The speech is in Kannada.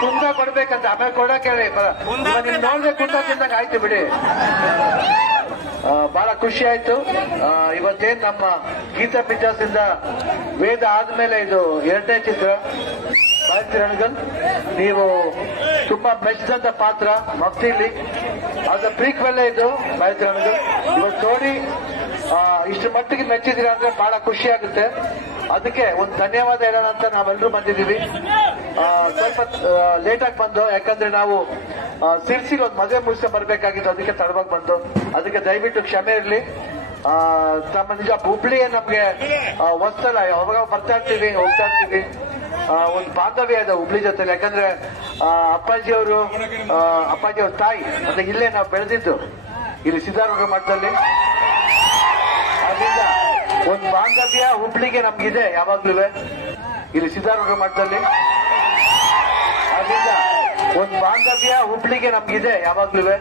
ಕುಂದ ಕೊಡ್ಬೇಕಂತ ಆಮೇಲೆ ಕೊಡಕ್ಕೆ ನಿಮ್ ನೋಡ್ದೆ ಕುಂದ ತಿಂದಂಗ ಆಯ್ತು ಬಿಡಿ. ಬಹಳ ಖುಷಿ ಆಯ್ತು. ಇವತ್ತೇನ್ ನಮ್ಮ ಗೀತಾ ಪಿಕ್ಚರ್ಸ್ ಇಂದ ವೇದ ಆದ್ಮೇಲೆ ಇದು 2ನೇ ಚಿತ್ರ ಗಾಯತ್ರಿ ಹಣಗಲ್. ನೀವು ತುಂಬಾ ಮೆಚ್ಚಿದಂತ ಪಾತ್ರ ಭಕ್ತಿಲಿ, ಅದು ಪ್ರೀಕ್ವೆಲ್ಲೇ ಇದು ಗಾಯತ್ರಿ ಹಣಗಲ್. ಇವತ್ತು ನೋಡಿ ಇಷ್ಟು ಮಟ್ಟಿಗೆ ಮೆಚ್ಚಿದ್ದೀರಾ ಅಂದ್ರೆ ಬಹಳ ಖುಷಿ ಆಗುತ್ತೆ. ಅದಕ್ಕೆ ಒಂದು ಧನ್ಯವಾದ ಹೇಳೋಣ ಅಂತ ನಾವೆಲ್ಲರೂ ಬಂದಿದ್ದೀವಿ. ಸ್ವಲ್ಪ ಲೇಟ್ ಆಗಿ ಬಂದು, ಯಾಕಂದ್ರೆ ನಾವು ಸಿರ್ಸಿಗೆ ಒಂದು ಮದುವೆ ಮುಗಿಸ್ಕೊಂಡು ಬರ್ಬೇಕಾಗಿತ್ತು, ಅದಕ್ಕೆ ತಡವಾಗಿ ಬಂದು. ಅದಕ್ಕೆ ದಯವಿಟ್ಟು ಕ್ಷಮೆ ಇರಲಿ. ತಮ್ಮ ನಿಜ ಹುಬ್ಳಿಯೇ ನಮ್ಗೆ ಹೊಸ್ತಲ್ಲ, ಯಾವಾಗ ಬರ್ತಾ ಇರ್ತೀವಿ ಹೋಗ್ತಾ ಇರ್ತೀವಿ. ಒಂದು ಬಾಂಧವ್ಯ ಇದೆ ಹುಬ್ಳಿ ಜೊತೆ, ಯಾಕಂದ್ರೆ ಅಪ್ಪಾಜಿ ಅವ್ರ ತಾಯಿ ಅಂದ್ರೆ ಇಲ್ಲೇ ನಾವು ಬೆಳೆದಿದ್ದು ಇಲ್ಲಿ ಸಿದ್ದಾರೂಢ ಮಠದಲ್ಲಿ. ಅದರಿಂದ ಒಂದು ಬಾಂಧವ್ಯ ಹುಬ್ಳಿಗೆ ನಮ್ಗಿದೆ ಯಾವಾಗ್ಲೂ ಇಲ್ಲಿ ಸಿದ್ದಾರೂಢ ಮಠದಲ್ಲಿ. ಅದರಿಂದ ಒಂದು ಬಾಂಧವ್ಯ ಹುಬ್ಳಿಗೆ ನಮ್ಗಿದೆ ಯಾವಾಗ್ಲೂ.